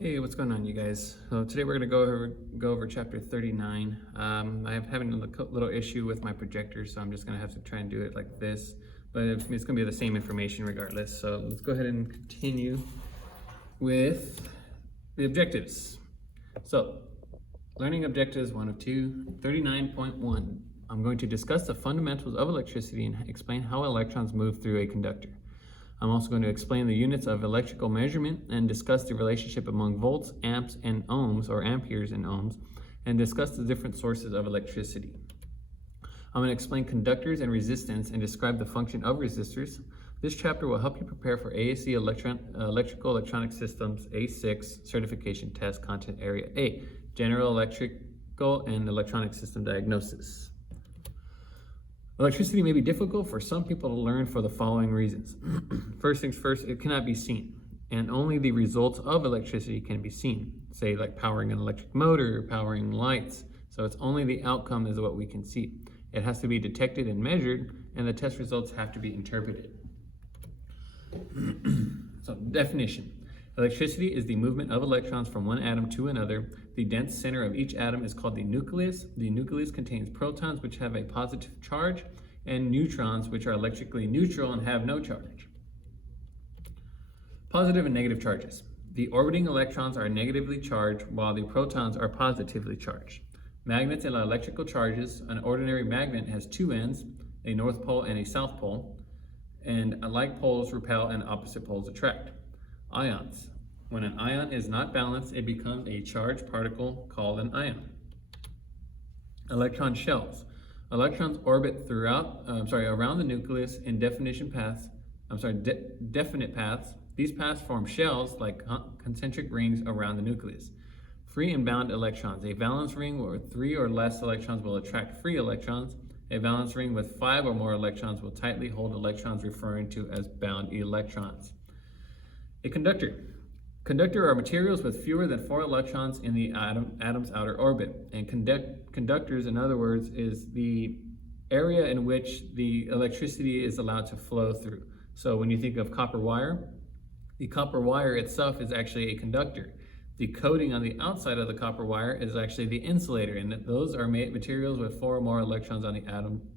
Hey, what's going on, you guys? So today we're going to go over chapter 39. I'm having a little issue with my projector, so I'm just going to have to try and do it like this. But it's going to be the same information regardless. So let's go ahead and continue with the objectives. So, learning objectives 1 of 2, 39.1. I'm going to discuss the fundamentals of electricity and explain how electrons move through a conductor. I'm also going to explain the units of electrical measurement and discuss the relationship among volts, amps, and ohms, or amperes and ohms, and discuss the different sources of electricity. I'm going to explain conductors and resistance and describe the function of resistors. This chapter will help you prepare for ASE Electrical Electronic Systems A6 Certification Test Content Area A, General Electrical and Electronic System Diagnosis. Electricity may be difficult for some people to learn for the following reasons. First things first, it cannot be seen, and only the results of electricity can be seen, say like powering an electric motor or powering lights. So it's only the outcome is what we can see. It has to be detected and measured, and the test results have to be interpreted. So definition. Electricity is the movement of electrons from one atom to another. The dense center of each atom is called the nucleus. The nucleus contains protons, which have a positive charge, and neutrons, which are electrically neutral and have no charge. Positive and negative charges. The orbiting electrons are negatively charged, while the protons are positively charged. Magnets and electrical charges. An ordinary magnet has two ends, a north pole and a south pole, and like poles repel and opposite poles attract. Ions. When an ion is not balanced, it becomes a charged particle called an ion. Electron shells. Electrons orbit around the nucleus in definite paths. These paths form shells like concentric rings around the nucleus. Free and bound electrons. A valence ring where 3 or less electrons will attract free electrons. A valence ring with 5 or more electrons will tightly hold electrons, referring to as bound electrons. A conductor. Conductor are materials with fewer than 4 electrons in the atom's outer orbit. And conductors, in other words, is the area in which the electricity is allowed to flow through. So when you think of copper wire, the copper wire itself is actually a conductor. The coating on the outside of the copper wire is actually the insulator, and those are materials with 4 or more electrons on the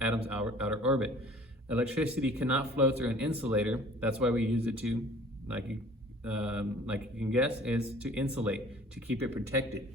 atom's outer orbit. Electricity cannot flow through an insulator. That's why we use it to, like you can guess, is to insulate, to keep it protected.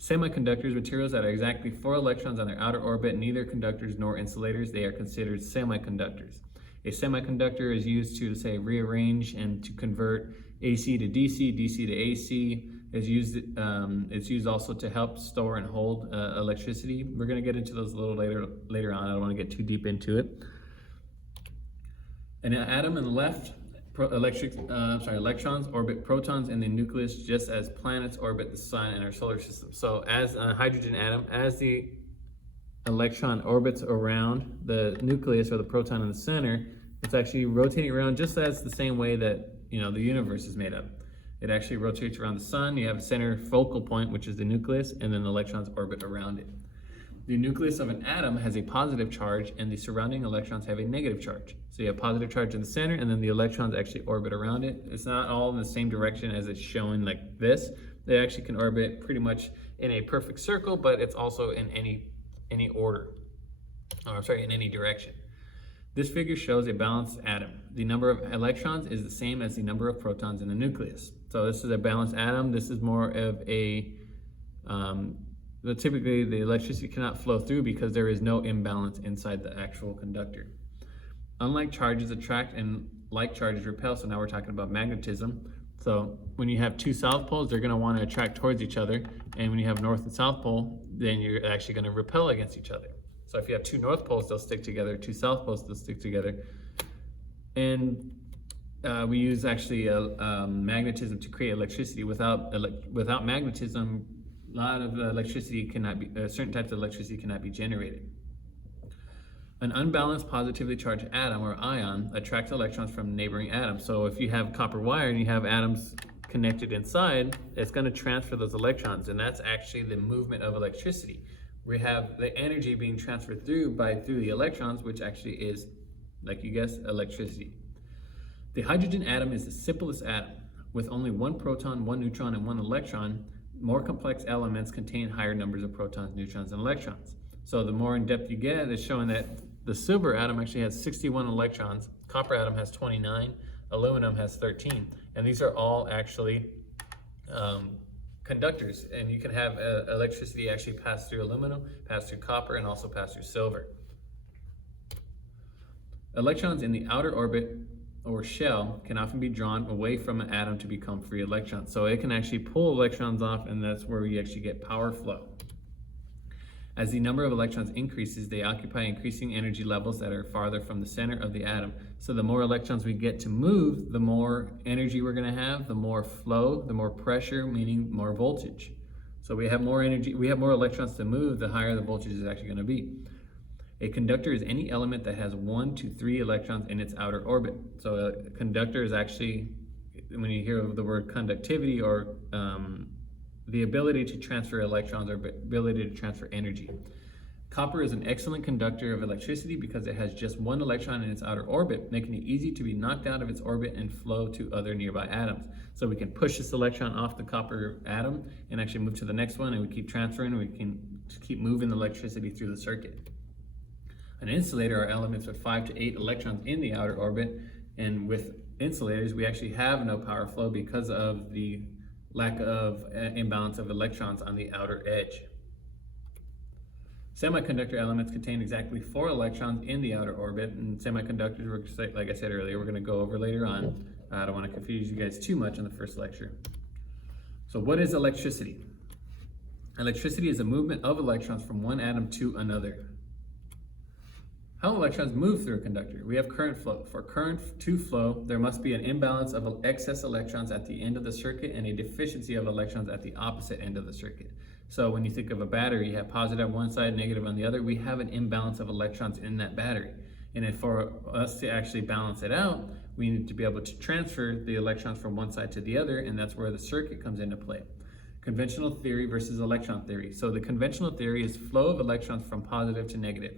Semiconductors, materials that are exactly 4 electrons on their outer orbit, neither conductors nor insulators, they are considered semiconductors. A semiconductor is used to, say, rearrange and to convert AC to DC, DC to AC. It's used also to help store and hold electricity. We're going to get into those a little later on. I don't want to get too deep into it. An atom in the left, electrons orbit protons in the nucleus, just as planets orbit the sun in our solar system. So as a hydrogen atom, as the electron orbits around the nucleus or the proton in the center, it's actually rotating around just as the same way that the universe is made up. It actually rotates around the sun. You have a center focal point, which is the nucleus, and then the electrons orbit around it. The nucleus of an atom has a positive charge, and the surrounding electrons have a negative charge. So you have positive charge in the center, and then the electrons actually orbit around it. It's not all in the same direction as it's showing like this. They actually can orbit pretty much in a perfect circle, but it's also in any order. In any direction. This figure shows a balanced atom. The number of electrons is the same as the number of protons in the nucleus. So this is a balanced atom. This is more of a typically the electricity cannot flow through because there is no imbalance inside the actual conductor. Unlike charges attract and like charges repel, so now we're talking about magnetism. So when you have 2 south poles, they're going to want to attract towards each other, and when you have north and south pole, then you're actually going to repel against each other. So if you have 2 north poles, they'll stick together, 2 south poles, they'll stick together. And we use actually magnetism to create electricity. Without magnetism, a lot of electricity cannot be, certain types of electricity cannot be generated. An unbalanced positively charged atom or ion attracts electrons from neighboring atoms. So if you have copper wire and you have atoms connected inside, it's going to transfer those electrons, and that's actually the movement of electricity. We have the energy being transferred through the electrons, which actually is, like you guessed, electricity. The hydrogen atom is the simplest atom. With only one proton, one neutron, and one electron, more complex elements contain higher numbers of protons, neutrons, and electrons. So the more in depth you get, it's showing that the silver atom actually has 61 electrons, copper atom has 29, aluminum has 13, and these are all actually conductors, and you can have electricity actually pass through aluminum, pass through copper, and also pass through silver. Electrons in the outer orbit or shell can often be drawn away from an atom to become free electrons. So it can actually pull electrons off, and that's where we actually get power flow. As the number of electrons increases, they occupy increasing energy levels that are farther from the center of the atom. So the more electrons we get to move, the more energy we're going to have, the more flow, the more pressure, meaning more voltage. So we have more energy, we have more electrons to move, the higher the voltage is actually going to be. A conductor is any element that has 1 to 3 electrons in its outer orbit. So a conductor is actually, when you hear of the word conductivity, or the ability to transfer electrons or ability to transfer energy. Copper is an excellent conductor of electricity because it has just 1 electron in its outer orbit, making it easy to be knocked out of its orbit and flow to other nearby atoms. So we can push this electron off the copper atom and actually move to the next one, and we keep transferring, and we can keep moving the electricity through the circuit. An insulator are elements with 5 to 8 electrons in the outer orbit, and with insulators we actually have no power flow because of the lack of imbalance of electrons on the outer edge. Semiconductor elements contain exactly 4 electrons in the outer orbit, and semiconductors, like I said earlier, we're going to go over later on. I don't want to confuse you guys too much in the first lecture. So what is electricity? Electricity is a movement of electrons from one atom to another. How electrons move through a conductor? We have current flow. For current to flow, there must be an imbalance of excess electrons at the end of the circuit and a deficiency of electrons at the opposite end of the circuit. So when you think of a battery, you have positive on one side, negative on the other. We have an imbalance of electrons in that battery. And if for us to actually balance it out, we need to be able to transfer the electrons from one side to the other, and that's where the circuit comes into play. Conventional theory versus electron theory. So the conventional theory is flow of electrons from positive to negative.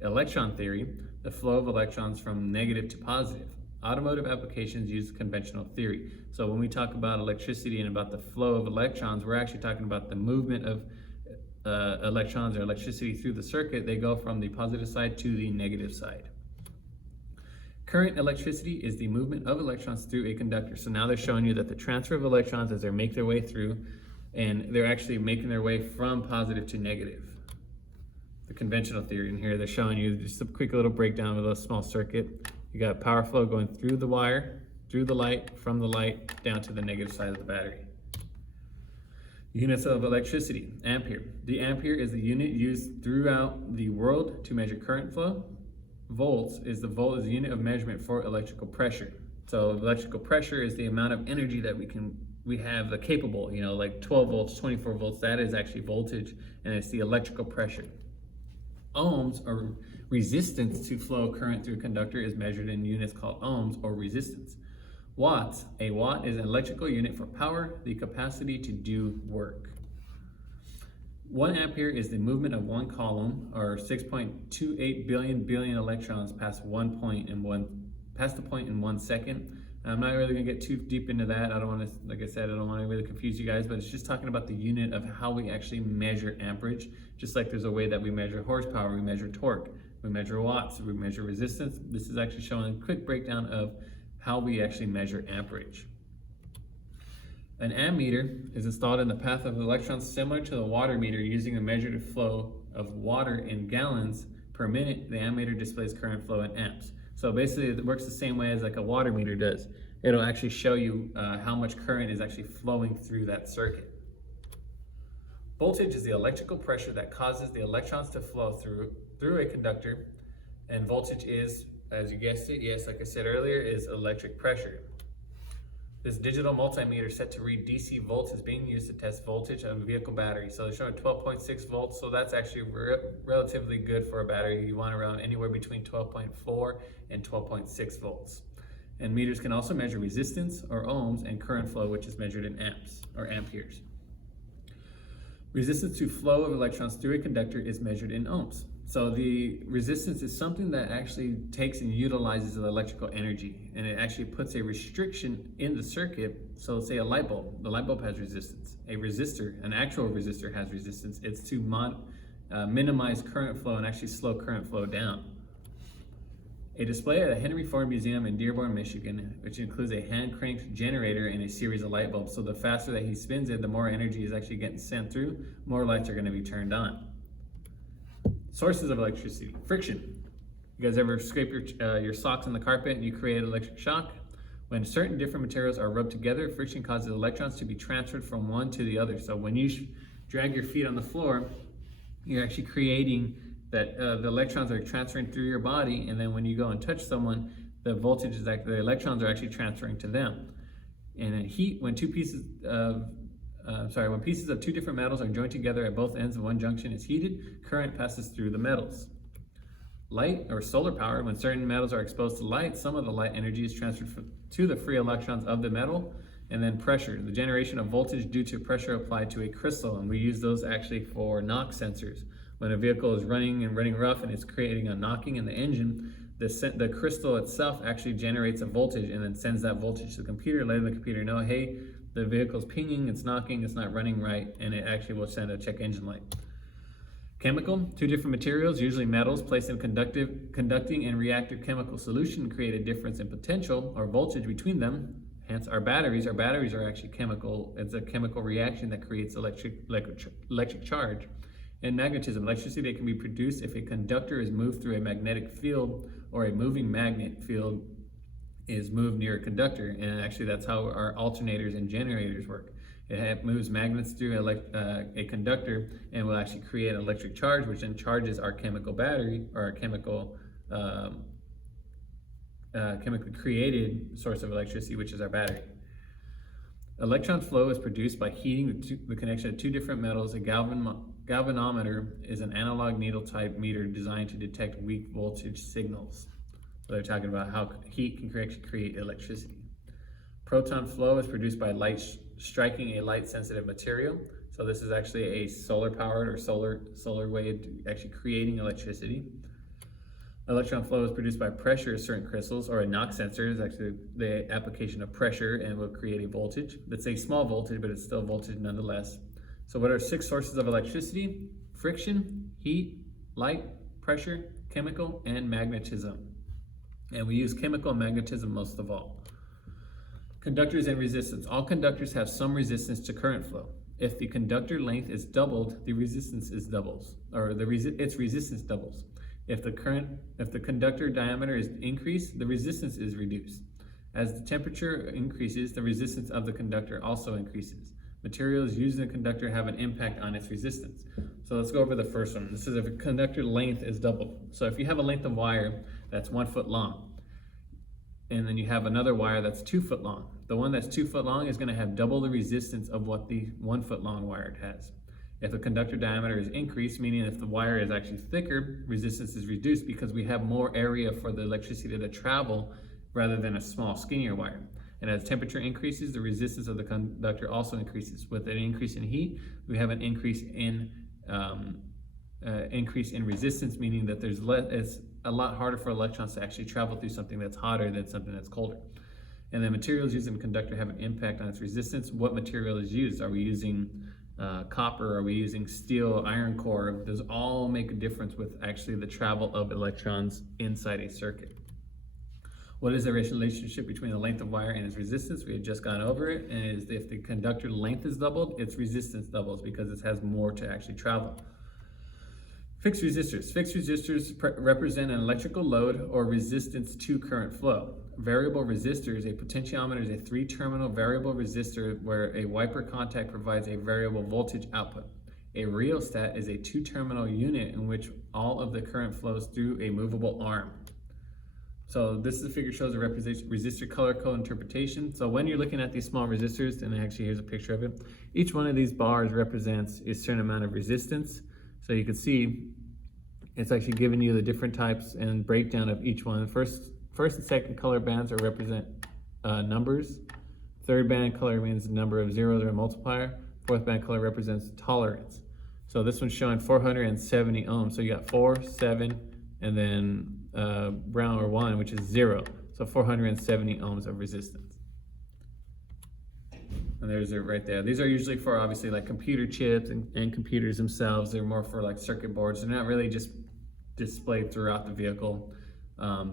Electron theory, the flow of electrons from negative to positive. Automotive applications use conventional theory. So when we talk about electricity and about the flow of electrons, we're actually talking about the movement of electrons or electricity through the circuit. They go from the positive side to the negative side. Current electricity is the movement of electrons through a conductor. So now they're showing you that the transfer of electrons as they make their way through, and they're actually making their way from positive to negative. The conventional theory in here, they're showing you just a quick little breakdown of a small circuit. You got power flow going through the wire, through the light, from the light down to the negative side of the battery. Units of electricity, ampere. The ampere is the unit used throughout the world to measure current flow. Volts is the unit of measurement for electrical pressure. So electrical pressure is the amount of energy that we have the capable, like 12 volts, 24 volts, that is actually voltage, and it's the electrical pressure. Ohms, or resistance to flow current through a conductor, is measured in units called ohms or resistance. Watts, a watt is an electrical unit for power, the capacity to do work. 1 ampere is the movement of one coulomb, or 6.28 billion electrons past the point in 1 second. I'm not really going to get too deep into that. I don't want to, like I said, I don't want to really confuse you guys, but it's just talking about the unit of how we actually measure amperage. Just like there's a way that we measure horsepower, we measure torque, we measure watts, we measure resistance. This is actually showing a quick breakdown of how we actually measure amperage. An ammeter is installed in the path of electrons similar to the water meter. Using a measured flow of water in gallons per minute, the ammeter displays current flow in amps. So basically it works the same way as like a water meter does. It'll actually show you how much current is actually flowing through that circuit. Voltage is the electrical pressure that causes the electrons to flow through a conductor, and voltage is, as you guessed it, yes, like I said earlier, is electric pressure. This digital multimeter set to read DC volts is being used to test voltage of a vehicle battery. So they're showing 12.6 volts, so that's actually relatively good for a battery. You want around anywhere between 12.4 and 12.6 volts. And meters can also measure resistance, or ohms, and current flow, which is measured in amps, or amperes. Resistance to flow of electrons through a conductor is measured in ohms. So the resistance is something that actually takes and utilizes the electrical energy, and it actually puts a restriction in the circuit. So say a light bulb, the light bulb has resistance. A resistor, an actual resistor has resistance. It's to minimize current flow and actually slow current flow down. A display at a Henry Ford Museum in Dearborn, Michigan, which includes a hand-cranked generator and a series of light bulbs. So the faster that he spins it, the more energy is actually getting sent through, more lights are going to be turned on. Sources of electricity. Friction. You guys ever scrape your socks on the carpet and you create electric shock? When certain different materials are rubbed together, friction causes electrons to be transferred from one to the other. So when you drag your feet on the floor, you're actually creating that the electrons are transferring through your body, and then when you go and touch someone, the voltage is the electrons are actually transferring to them. And then heat, when pieces of two different metals are joined together at both ends of one junction is heated, current passes through the metals. Light or solar power, when certain metals are exposed to light, some of the light energy is transferred to the free electrons of the metal. And then pressure, the generation of voltage due to pressure applied to a crystal, and we use those actually for knock sensors. When a vehicle is running rough and it's creating a knocking in the engine, the crystal itself actually generates a voltage and then sends that voltage to the computer, letting the computer know, hey, the vehicle's pinging, it's knocking, it's not running right, and it actually will send a check engine light. Chemical, two different materials, usually metals, placed in conducting and reactive chemical solution create a difference in potential or voltage between them. Hence our batteries are actually chemical. It's a chemical reaction that creates electric charge. And magnetism, electricity that can be produced if a conductor is moved through a magnetic field or a moving magnet field is moved near a conductor. And actually that's how our alternators and generators work. It moves magnets through a conductor and will actually create an electric charge, which then charges our chemical battery or our chemically created source of electricity, which is our battery. Electron flow is produced by heating the connection of two different metals. A galvanometer is an analog needle type meter designed to detect weak voltage signals. So they're talking about how heat can create electricity. Proton flow is produced by light striking a light sensitive material. So this is actually a solar powered or solar way of actually creating electricity. Electron flow is produced by pressure of certain crystals, or a knock sensor is actually the application of pressure and will create a voltage. It's a small voltage, but it's still voltage nonetheless. So what are 6 sources of electricity? Friction, heat, light, pressure, chemical, and magnetism. And we use chemical and magnetism most of all. Conductors and resistance. All conductors have some resistance to current flow. If the conductor length is doubled, the resistance doubles. Its resistance doubles. If the conductor diameter is increased, the resistance is reduced. As the temperature increases, the resistance of the conductor also increases. Materials used in a conductor have an impact on its resistance. So let's go over the first one. This is if a conductor length is doubled. So if you have a length of wire that's 1 foot long, and then you have another wire that's 2 foot long, the one that's 2 foot long is going to have double the resistance of what the 1 foot long wire has. If the conductor diameter is increased, meaning if the wire is actually thicker, resistance is reduced because we have more area for the electricity to travel rather than a small, skinnier wire. And as temperature increases, the resistance of the conductor also increases. With an increase in heat, we have an increase in resistance, meaning that it's a lot harder for electrons to actually travel through something that's hotter than something that's colder. And the materials used in the conductor have an impact on its resistance. What material is used? Are we using copper? Are we using steel, iron core? Those all make a difference with actually the travel of electrons inside a circuit. What is the relationship between the length of wire and its resistance? We had just gone over it, and if the conductor length is doubled, its resistance doubles because it has more to actually travel. Fixed resistors. Fixed resistors represent an electrical load or resistance to current flow. Variable resistors, a potentiometer is a 3-terminal variable resistor where a wiper contact provides a variable voltage output. A rheostat is a 2-terminal unit in which all of the current flows through a movable arm. So this is a figure shows a resistor color code interpretation. So when you're looking at these small resistors, and actually here's a picture of it, each one of these bars represents a certain amount of resistance. So you can see it's actually giving you the different types and breakdown of each one. First and second color bands represent numbers. Third band color means the number of zeros or a multiplier. Fourth band color represents tolerance. So this one's showing 470 ohms. So you got 4, 7, and then brown or 1, which is 0. So 470 ohms of resistance. And there's it right there. These are usually for obviously like computer chips and computers themselves. They're more for like circuit boards. They're not really just displayed throughout the vehicle.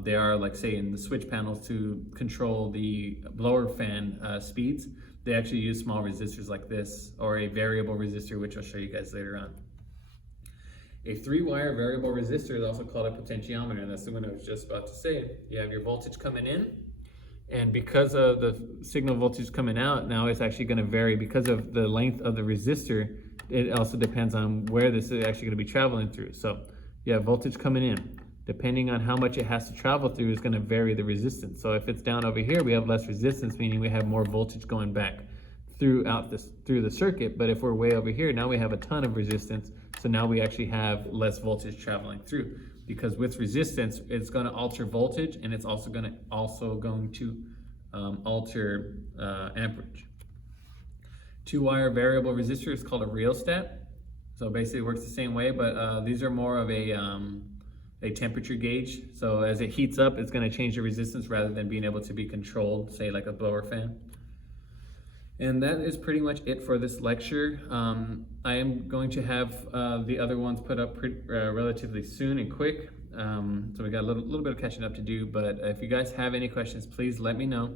They are, like, say, in the switch panels to control the blower fan speeds. They actually use small resistors like this, or a variable resistor, which I'll show you guys later on. A 3-wire variable resistor is also called a potentiometer, and that's the one I was just about to say. You have your voltage coming in, and because of the signal voltage coming out, now it's actually going to vary because of the length of the resistor. It also depends on where this is actually going to be traveling through. So you have voltage coming in. Depending on how much it has to travel through is going to vary the resistance. So if it's down over here, we have less resistance, meaning we have more voltage going back through the circuit. But if we're way over here, now we have a ton of resistance. So now we actually have less voltage traveling through, because with resistance, it's going to alter voltage, and it's also going to alter amperage. 2-wire variable resistor is called a rheostat. So basically it works the same way, but these are more of a temperature gauge. So as it heats up, it's going to change the resistance rather than being able to be controlled, say like a blower fan. And that is pretty much it for this lecture. I am going to have the other ones put up relatively soon and quick. So we got a little bit of catching up to do, but if you guys have any questions, please let me know.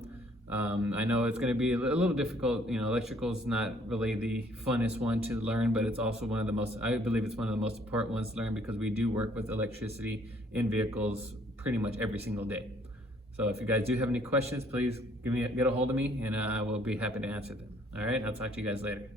I know it's going to be a little difficult. You know, electrical is not really the funnest one to learn, but it's also one of the most, I believe it's one of the most important ones to learn, because we do work with electricity in vehicles pretty much every single day. So if you guys do have any questions, please get a hold of me, and I will be happy to answer them. All right, I'll talk to you guys later.